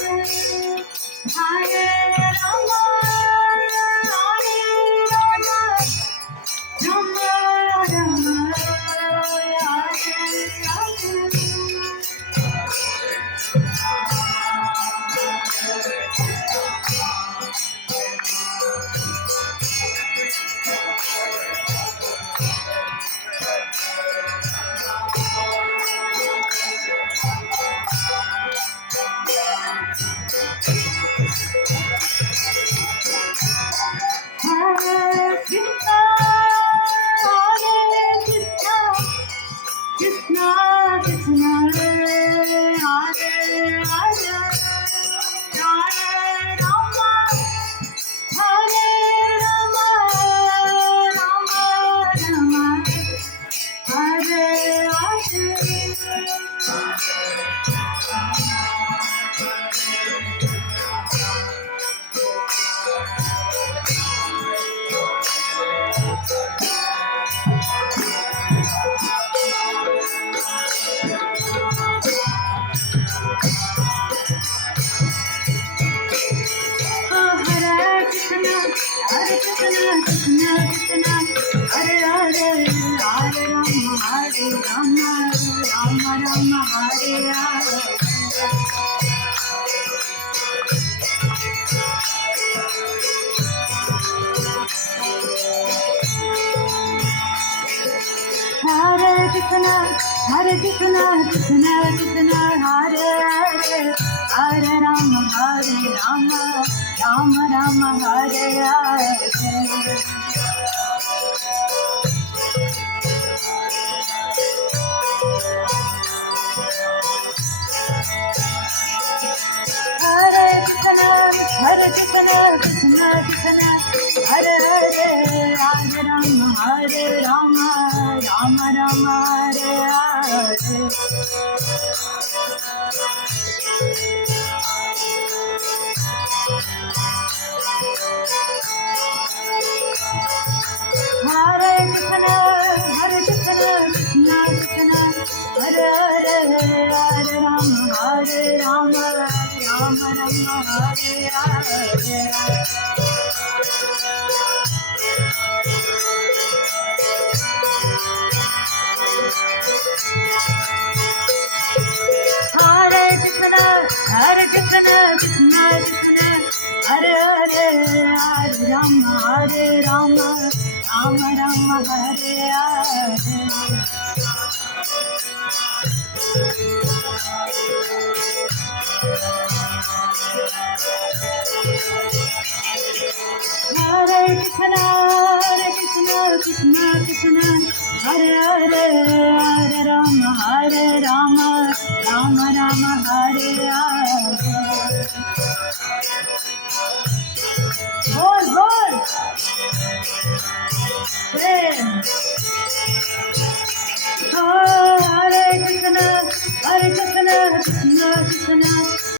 Hare Krishna, Krishna Krishna, Hare Hare, Hare Rama, Rama Rama, Hare Hare. Hare Krishna, Krishna Krishna, Hare Hare, Hare Rama, Rama Rama, Hare Hare. Hare Krishna, Krishna Krishna, Hare Hare, Hare Rama, Rama Rama, Hare Hare. Hare Krishna, Krishna Krishna, Hare Hare, Hare Rama, Rama Rama, Hare Hare. Hare Krishna, Krishna Krishna, Hare Hare, Hare Rama, Rama Rama, Hare Hare. Bol bol. Hare Hare Krishna, Krishna Krishna,